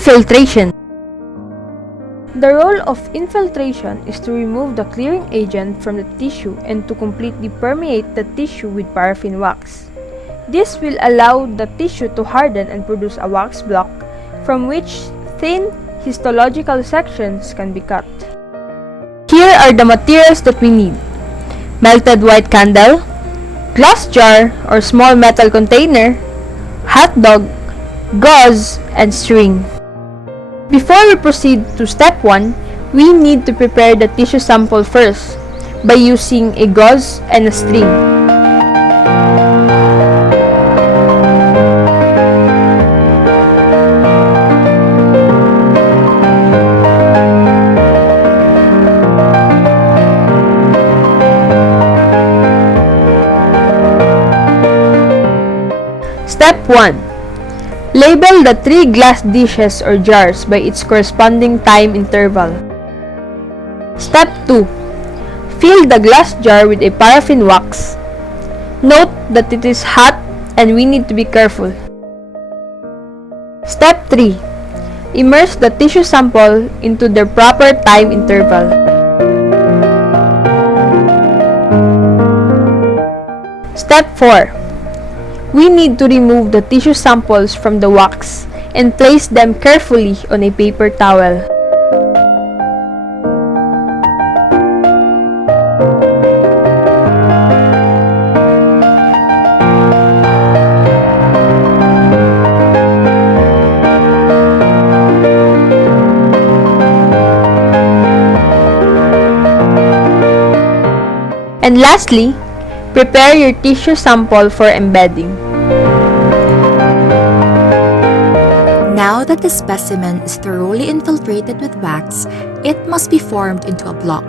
Infiltration. The role of infiltration is to remove the clearing agent from the tissue and to completely permeate the tissue with paraffin wax. This will allow the tissue to harden and produce a wax block from which thin histological sections can be cut. Here are the materials that we need: melted white candle, glass jar or small metal container, hot dog, gauze, and string. Before we proceed to step 1, we need to prepare the tissue sample first by using a gauze and a string. Step 1. Label the 3 glass dishes or jars by its corresponding time interval. Step 2. Fill the glass jar with a paraffin wax. Note that it is hot and we need to be careful. Step 3. Immerse the tissue sample into their proper time interval. Step 4. We need to remove the tissue samples from the wax and place them carefully on a paper towel. And lastly, prepare your tissue sample for embedding. Now that the specimen is thoroughly infiltrated with wax, it must be formed into a block,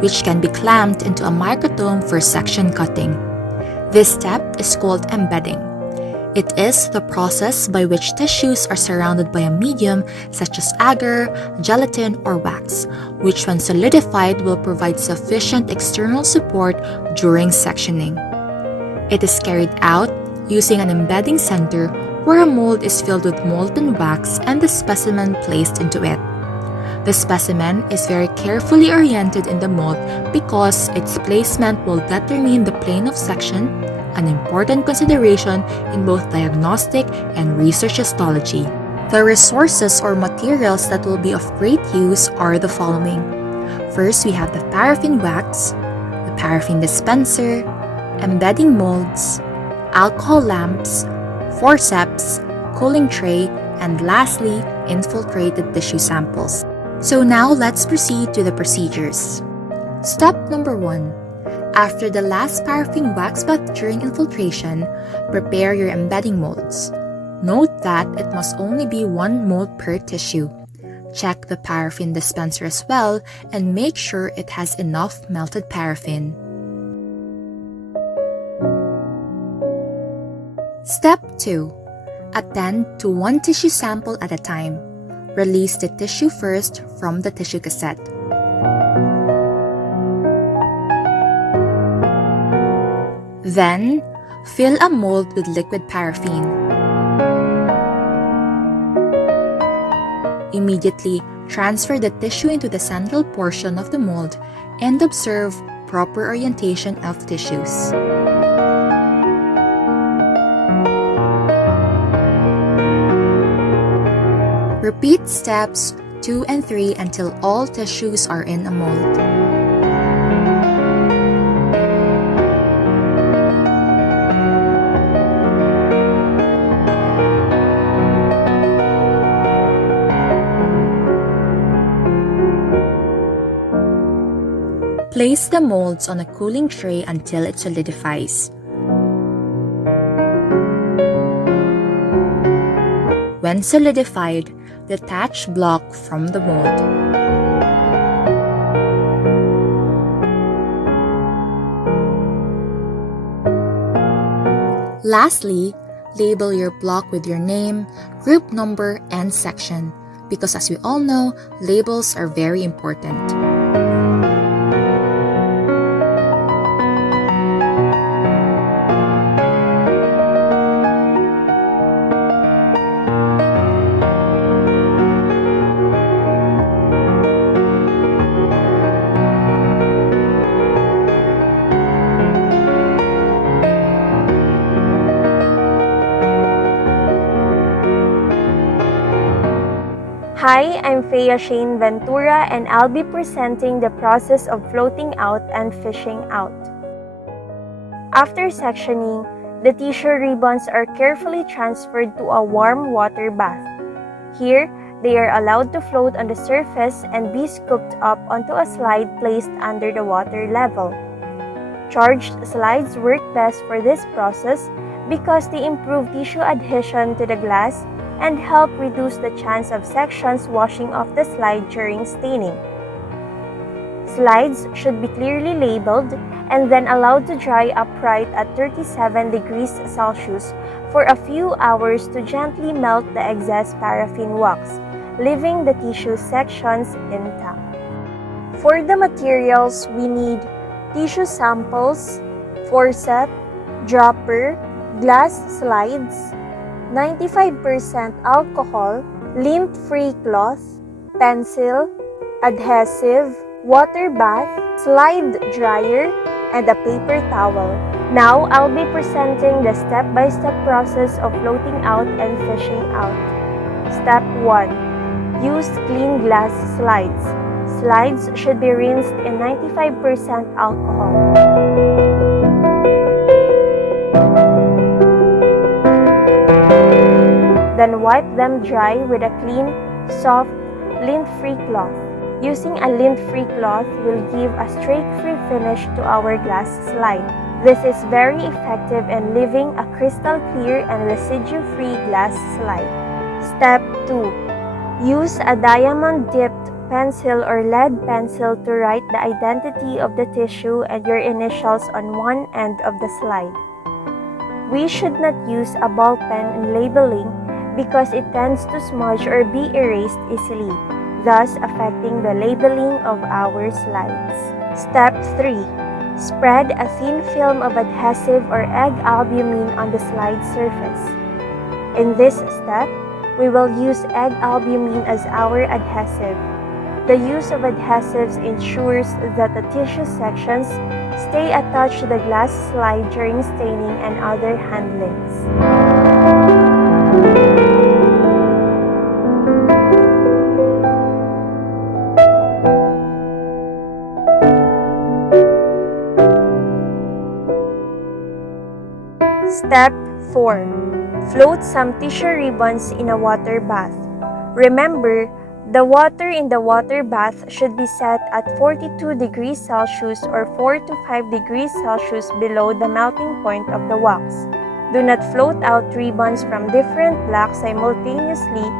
which can be clamped into a microtome for section cutting. This step is called embedding. It is the process by which tissues are surrounded by a medium such as agar, gelatin, or wax, which when solidified will provide sufficient external support during sectioning. It is carried out using an embedding center where a mold is filled with molten wax and the specimen placed into it. The specimen is very carefully oriented in the mold because its placement will determine the plane of section, an important consideration in both diagnostic and research histology. The resources or materials that will be of great use are the following. First, we have the paraffin wax, the paraffin dispenser, embedding molds, alcohol lamps, forceps, cooling tray, and lastly, infiltrated tissue samples. So now let's proceed to the procedures. Step number 1. After the last paraffin wax bath during infiltration, prepare your embedding molds. Note that it must only be 1 mold per tissue. Check the paraffin dispenser as well and make sure it has enough melted paraffin. Step 2. Attend to 1 tissue sample at a time. Release the tissue first from the tissue cassette. Then, fill a mold with liquid paraffin. Immediately, transfer the tissue into the central portion of the mold and observe proper orientation of tissues. Repeat steps 2 and 3 until all tissues are in a mold. Place the molds on a cooling tray until it solidifies. When solidified, detach block from the mold. Lastly, label your block with your name, group number, and section, because as we all know, labels are very important. Hi, I'm Fea Shane Ventura and I'll be presenting the process of floating out and fishing out. After sectioning, the tissue ribbons are carefully transferred to a warm water bath. Here, they are allowed to float on the surface and be scooped up onto a slide placed under the water level. Charged slides work best for this process because they improve tissue adhesion to the glass and help reduce the chance of sections washing off the slide during staining. Slides should be clearly labeled and then allowed to dry upright at 37 degrees Celsius for a few hours to gently melt the excess paraffin wax, leaving the tissue sections intact. For the materials, we need tissue samples, forceps, dropper, glass slides, 95% alcohol, lint-free cloth, pencil, adhesive, water bath, slide dryer, and a paper towel. Now, I'll be presenting the step-by-step process of floating out and fishing out. Step 1. Use clean glass slides. Slides should be rinsed in 95% alcohol. Then wipe them dry with a clean, soft, lint-free cloth. Using a lint-free cloth will give a streak-free finish to our glass slide. This is very effective in leaving a crystal clear and residue-free glass slide. Step 2. Use a diamond-dipped pencil or lead pencil to write the identity of the tissue and your initials on one end of the slide. We should not use a ball pen in labeling because it tends to smudge or be erased easily, thus affecting the labeling of our slides. Step 3. Spread a thin film of adhesive or egg albumin on the slide surface. In this step, we will use egg albumin as our adhesive. The use of adhesives ensures that the tissue sections stay attached to the glass slide during staining and other handlings. Step 4. Float some tissue ribbons in a water bath. Remember, the water in the water bath should be set at 42 degrees Celsius or 4 to 5 degrees Celsius below the melting point of the wax. Do not float out ribbons from different blocks simultaneously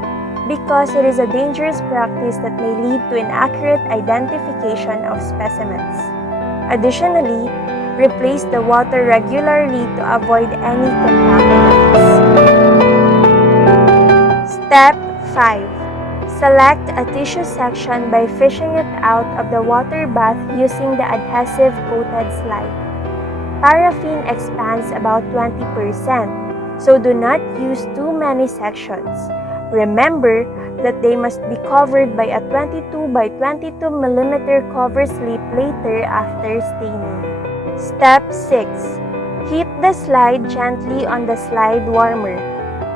because it is a dangerous practice that may lead to inaccurate identification of specimens. Additionally, replace the water regularly to avoid any contaminants. Step 5. Select a tissue section by fishing it out of the water bath using the adhesive-coated slide. Paraffin expands about 20%, so do not use too many sections. Remember that they must be covered by a 22 by 22 mm cover slip later after staining. Step 6. Heat the slide gently on the slide warmer.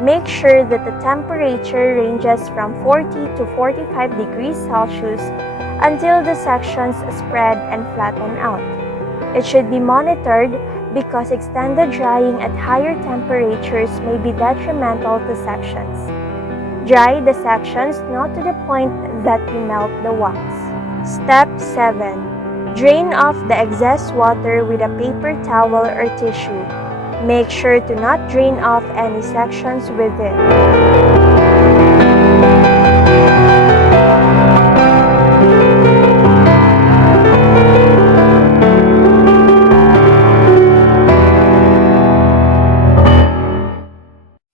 Make sure that the temperature ranges from 40 to 45 degrees Celsius until the sections spread and flatten out. It should be monitored because extended drying at higher temperatures may be detrimental to sections. Dry the sections not to the point that you melt the wax. Step 7. Drain off the excess water with a paper towel or tissue. Make sure to not drain off any sections with it.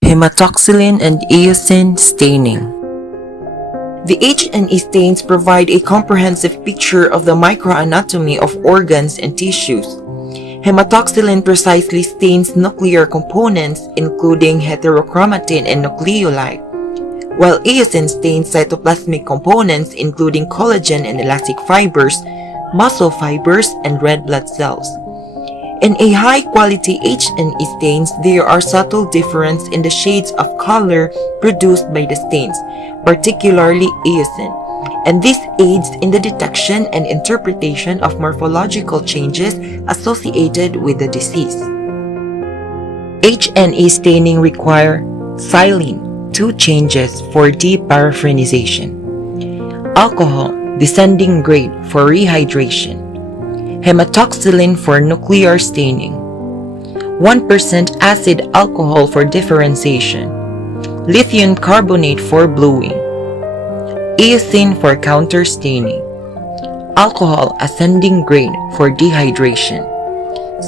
Hematoxylin and eosin staining. The H&E stains provide a comprehensive picture of the microanatomy of organs and tissues. Hematoxylin precisely stains nuclear components including heterochromatin and nucleoli, while eosin stains cytoplasmic components including collagen and elastic fibers, muscle fibers, and red blood cells. In a high-quality H&E stains, there are subtle differences in the shades of color produced by the stains, particularly eosin, and this aids in the detection and interpretation of morphological changes associated with the disease. H&E staining require silane, 2 changes for deparaffinization, alcohol, descending grade for rehydration, hematoxylin for nuclear staining, 1% acid alcohol for differentiation, lithium carbonate for bluing, eosin for counter staining, alcohol ascending grade for dehydration,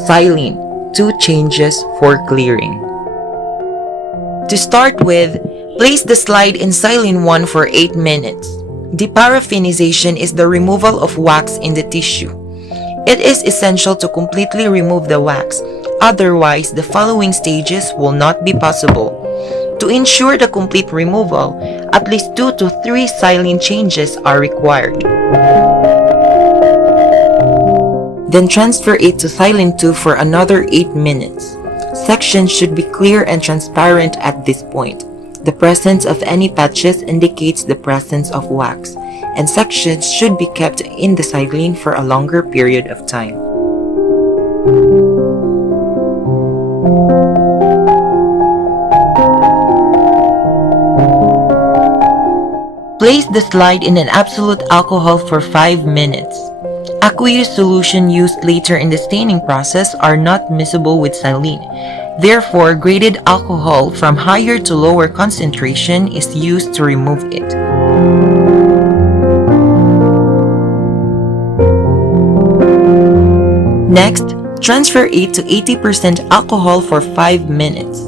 silane, 2 changes for clearing. To start with, place the slide in silane 1 for 8 minutes. Deparaffinization is the removal of wax in the tissue. It is essential to completely remove the wax, otherwise the following stages will not be possible. To ensure the complete removal, at least 2 to 3 silane changes are required. Then transfer it to silane 2 for another 8 minutes. Sections should be clear and transparent at this point. The presence of any patches indicates the presence of wax, and sections should be kept in the silane for a longer period of time. Place the slide in an absolute alcohol for 5 minutes. Aqueous solution used later in the staining process are not miscible with silane. Therefore, graded alcohol from higher to lower concentration is used to remove it. Next, transfer it to 80% alcohol for 5 minutes.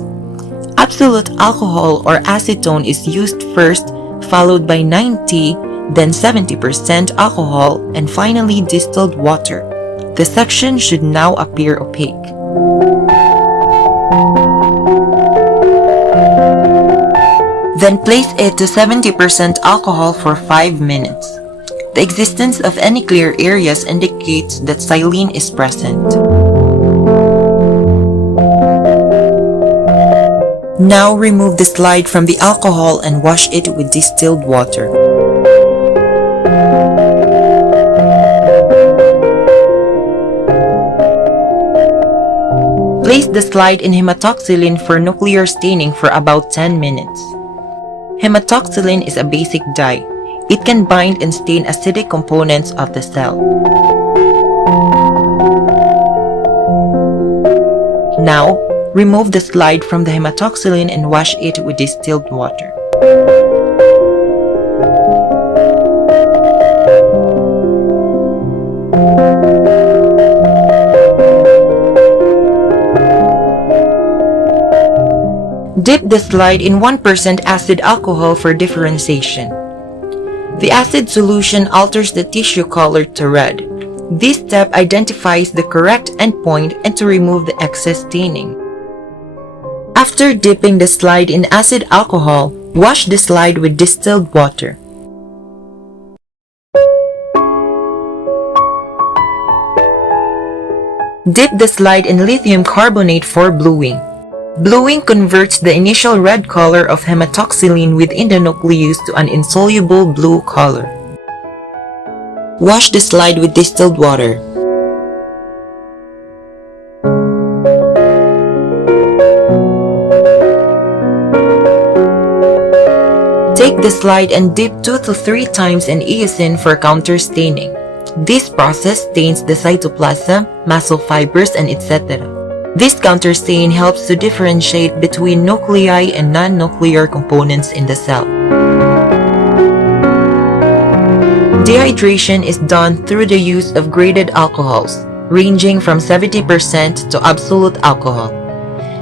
Absolute alcohol or acetone is used first, followed by 90, then 70% alcohol, and finally distilled water. The section should now appear opaque. Then place it to 70% alcohol for 5 minutes. The existence of any clear areas indicates that silane is present. Now remove the slide from the alcohol and wash it with distilled water. Place the slide in hematoxylin for nuclear staining for about 10 minutes. Hematoxylin is a basic dye. It can bind and stain acidic components of the cell. Now, remove the slide from the hematoxylin and wash it with distilled water. Dip the slide in 1% acid alcohol for differentiation. The acid solution alters the tissue color to red. This step identifies the correct endpoint and to remove the excess staining. After dipping the slide in acid alcohol, wash the slide with distilled water. Dip the slide in lithium carbonate for bluing. Bluing converts the initial red color of hematoxylin within the nucleus to an insoluble blue color. Wash the slide with distilled water. Take the slide and dip 2 to 3 times in eosin for counter staining. This process stains the cytoplasm, muscle fibers, and etc. This counterstain helps to differentiate between nuclei and non-nuclear components in the cell. Dehydration is done through the use of graded alcohols, ranging from 70% to absolute alcohol.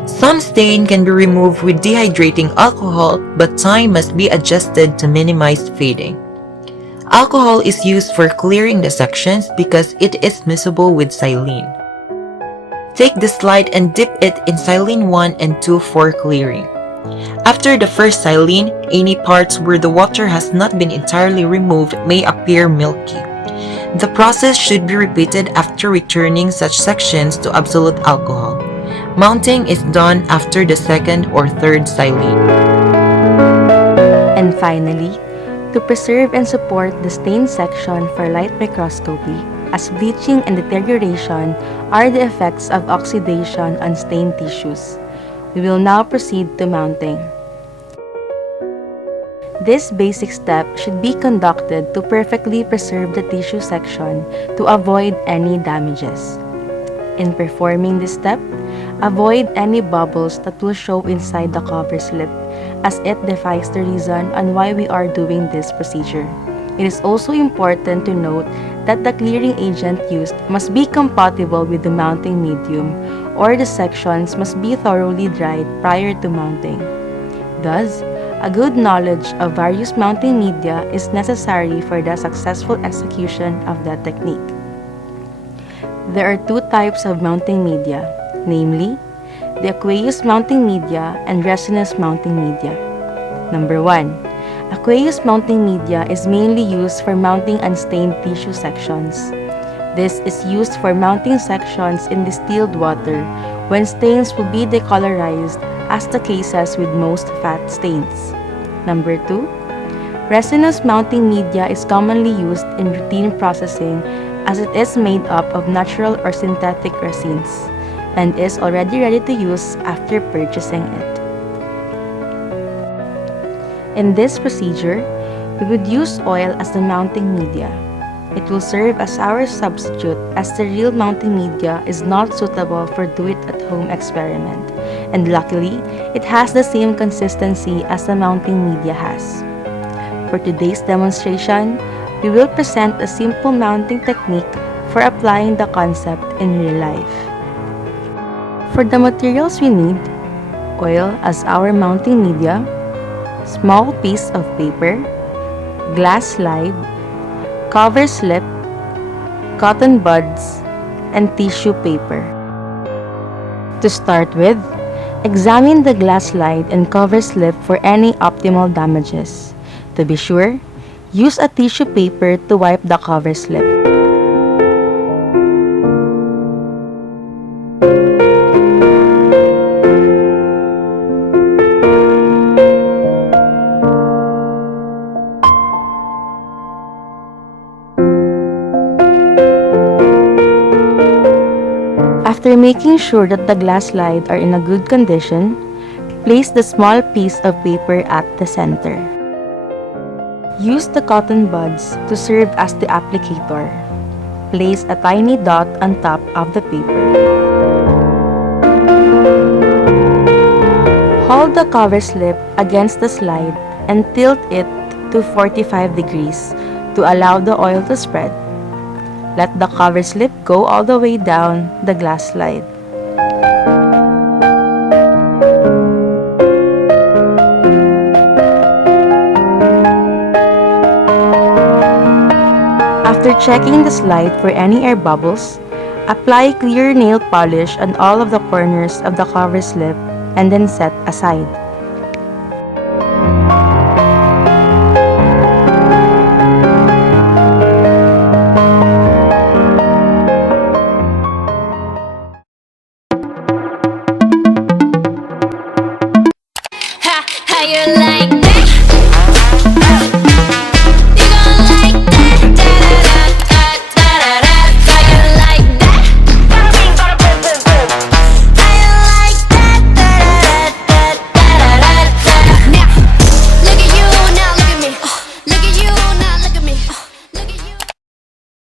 Some stain can be removed with dehydrating alcohol, but time must be adjusted to minimize fading. Alcohol is used for clearing the sections because it is miscible with silane. Take the slide and dip it in silane 1 and 2 for clearing. After the first silane, any parts where the water has not been entirely removed may appear milky. The process should be repeated after returning such sections to absolute alcohol. Mounting is done after the second or third silane. And finally, to preserve and support the stain section for light microscopy, as bleaching and deterioration are the effects of oxidation on stained tissues. We will now proceed to mounting. This basic step should be conducted to perfectly preserve the tissue section to avoid any damages. In performing this step, avoid any bubbles that will show inside the cover slip, as it defies the reason on why we are doing this procedure. It is also important to note that the clearing agent used must be compatible with the mounting medium, or the sections must be thoroughly dried prior to mounting. Thus, a good knowledge of various mounting media is necessary for the successful execution of the technique. There are two types of mounting media, namely, the aqueous mounting media and resinous mounting media. Number 1. Aqueous mounting media is mainly used for mounting unstained tissue sections. This is used for mounting sections in distilled water when stains will be decolorized, as the cases with most fat stains. Number 2. Resinous mounting media is commonly used in routine processing, as it is made up of natural or synthetic resins and is already ready to use after purchasing it. In this procedure, we would use oil as the mounting media. It will serve as our substitute, as the real mounting media is not suitable for do-it-at-home experiment, and luckily, it has the same consistency as the mounting media has. For today's demonstration, we will present a simple mounting technique for applying the concept in real life. For the materials we need, oil as our mounting media, small piece of paper, glass slide, cover slip, cotton buds, and tissue paper. To start with, examine the glass slide and cover slip for any optimal damages. To be sure, use a tissue paper to wipe the cover slip. After making sure that the glass slides are in a good condition, place the small piece of paper at the center. Use the cotton buds to serve as the applicator. Place a tiny dot on top of the paper. Hold the cover slip against the slide and tilt it to 45 degrees to allow the oil to spread. Let the cover slip go all the way down the glass slide. After checking the slide for any air bubbles, apply clear nail polish on all of the corners of the cover slip and then set aside.